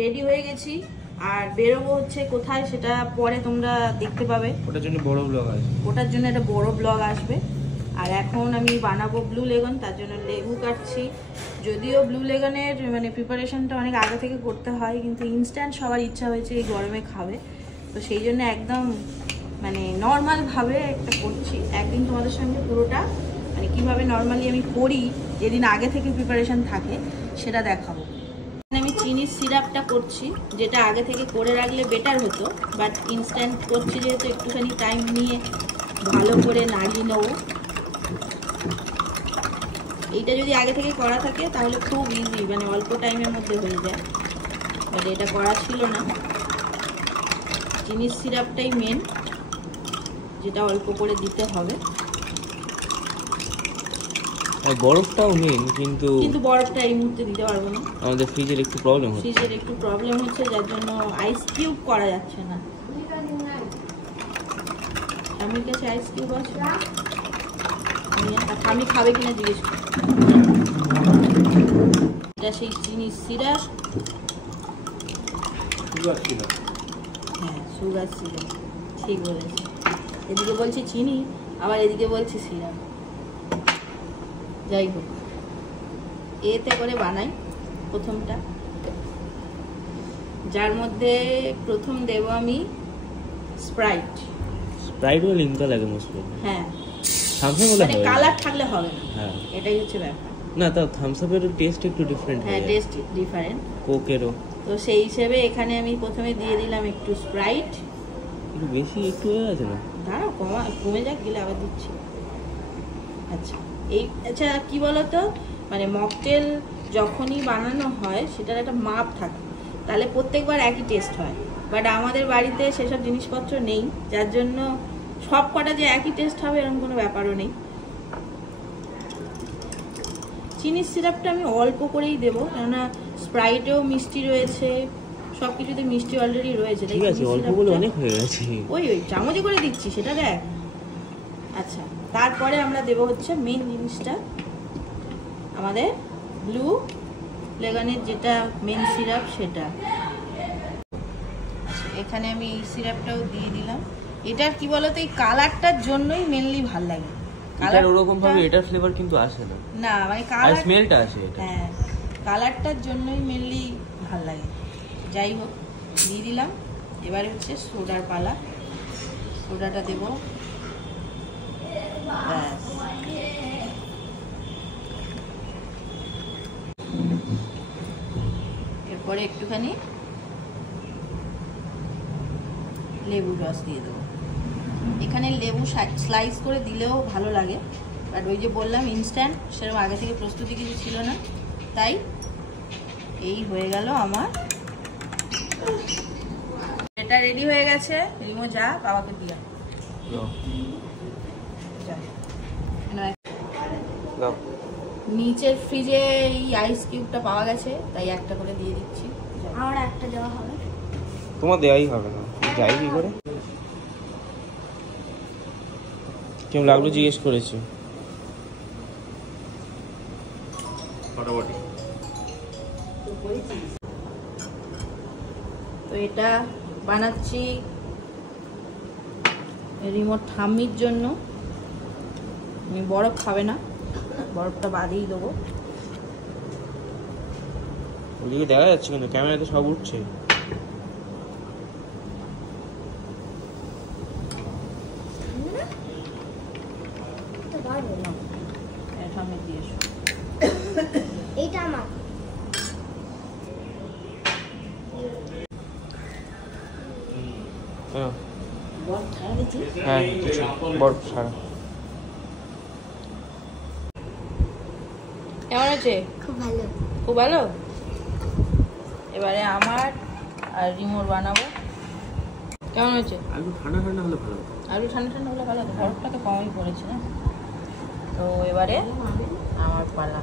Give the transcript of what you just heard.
Ready হয়ে গেছি আর বেরোবো হচ্ছে কোথায় সেটা পরে তোমরা দেখতে পাবে। ওটার জন্য বড় ব্লগ আসবে, ওটার জন্য একটা বড় ব্লগ আসবে। আর এখন আমি বানাবো ব্লু লেগন, তার জন্য লেবু কাটছি। যদিও ব্লু লেগনের মানে প্রিপারেশনটা অনেক আগে থেকে করতে হয়, কিন্তু ইনস্ট্যান্ট সবার ইচ্ছা হয়েছে এই গরমে খাবে, তো সেই জন্য একদম মানে নর্মালভাবে একটা করছি। একদিন তোমাদের সঙ্গে পুরোটা মানে কীভাবে নর্মালি আমি করি যেদিন আগে থেকে প্রিপারেশন থাকে সেটা দেখাবো। আমি চিনির সিরাপটা করছি, যেটা আগে থেকে করে রাখলে বেটার হতো, বাট ইনস্ট্যান্ট করছি যেহেতু একটুখানি টাইম নিয়ে ভালো করে নাড়িয়ে নেবো। এইটা যদি আগে থেকে করা থাকে তাহলে খুব ইজি, মানে অল্প টাইমের মধ্যে হয়ে যায়, বাট এটা করা ছিল না। চিনির সিরাপটাই মেন, যেটা অল্প করে দিতে হবে। আর বরফটাও মেন, কিন্তু বরফটা এই মুহূর্তে দিতে পারবো না, আমাদের ফ্রিজের একটু প্রবলেম হচ্ছে, যার জন্য আইস কিউব করা যাচ্ছে না। স্বামীর কাছে আইস কিউব আছে, স্বামী খাবে কিনা জিজ্ঞেস করি। এটা সেই চিনির সিরাপ, হ্যাঁ সুগার সিরাপ, ঠিক বলেছি। এদিকে বলছি চিনি, আবার এদিকে বলছি সিরাপ। যাই হোক, এতে করে বানাই প্রথমটা, যার মধ্যে প্রথম দেব আমি স্প্রাইট। স্প্রাইটও লিমকা লাগে মোস্টলি। হ্যাঁ, থামস আপ মানে কালার থাকলে হবে না, হ্যাঁ এটাই হচ্ছে ব্যাপার। না, তাও থামস আপের টেস্ট একটু ডিফারেন্ট। হ্যাঁ, টেস্ট ডিফারেন্ট, কোকেরও। তো সেই হিসেবে এখানে আমি প্রথমে দিয়ে দিলাম একটু স্প্রাইট। একটু বেশি একটু হয়ে আছে না, দাঁড়াও কমে যাক, গেলে আবার দিচ্ছি। আচ্ছা কি বলতো, মানে মকটেল যখনই বানানো হয় সেটার একটা মাপ থাকে, তাহলে প্রত্যেকবার একই টেস্ট হয়, বাট আমাদের বাড়িতে সেসব জিনিসপত্র নেই, যার জন্য সব কটা যে একই টেস্ট হবে এরকম কোনো ব্যাপারও নেই। চিনির সিরাপটা আমি অল্প করেই দেবো, কেননা স্প্রাইটেও মিষ্টি রয়েছে, সবকিছুতে মিষ্টি অলরেডি রয়েছে। ঠিক আছে, অল্প বলে অনেক হয়ে গেছে। ওই চামচে করে দিচ্ছি, সেটা দেখ। আচ্ছা, তারপরে আমরা দেব হচ্ছে মেন জিনিসটা, আমাদের ব্লু লেগনের যেটা মেন সিরাপ সেটা। এখানে আমি এই সিরাপটাও দিয়ে দিলাম। এটার কি বলতো, এই কালারটার জন্যই মেনলি ভাল লাগে। কালার ওরকম ভাবে এটার ফ্লেভার কিন্তু আসে না, না মানে কালার, স্মেলটা আসে এটা। হ্যাঁ, কালারটার জন্যই মেনলি ভাল লাগে। যাই হোক, দিয়ে দিলাম। এবারে হচ্ছে সোডার পালা, সোডাটা দেবো। ব্যাস, এরপরে একটুখানি লেবুর রস দিয়ে দেবো। এখানে লেবু স্লাইস করে দিলেও ভালো লাগে, বাট ওই যে বললাম ইনস্ট্যান্ট, সেরকম আগে থেকে প্রস্তুতি কিছু ছিল না, তাই এই হয়ে গেল আমার। এটা রেডি হয়ে গেছে। রিমো যা, বাবাকে দিয়া নিচের ফ্রিজে এই আইস কিউবটা পাওয়া গেছে, তাই একটা করে দিয়ে দিচ্ছি। আমার একটা দেওয়া হবে, তোমার দেওয়াই হবে না, যাই কি করে। কেমন লাগলো জিজ্ঞেস করেছি, তো এটা বানাচ্ছি রিমোট ঠাম্মির জন্য। আমি বরফ খাবে না, বরফটা বাদেই দেবো। ওদিকে দেখা যাচ্ছে কেন, ক্যামেরাতে সব উঠছে। ঠাম্মি দিয়ে এসো, এইটা আমার। হ্যাঁ, বরফ ছাড়া। কেমন আছে? খুব ভালো, খুব ভালো। এবারে আমার আর রিমোর বানাবো। কেমন হয়েছে? আলু ঠান্ডা ঠান্ডা হলে ভালো, আলু ঠান্ডা ঠান্ডা হলে ভালো। বরফটা তো কমই পড়েছে না। তো এবারে আমার পালা।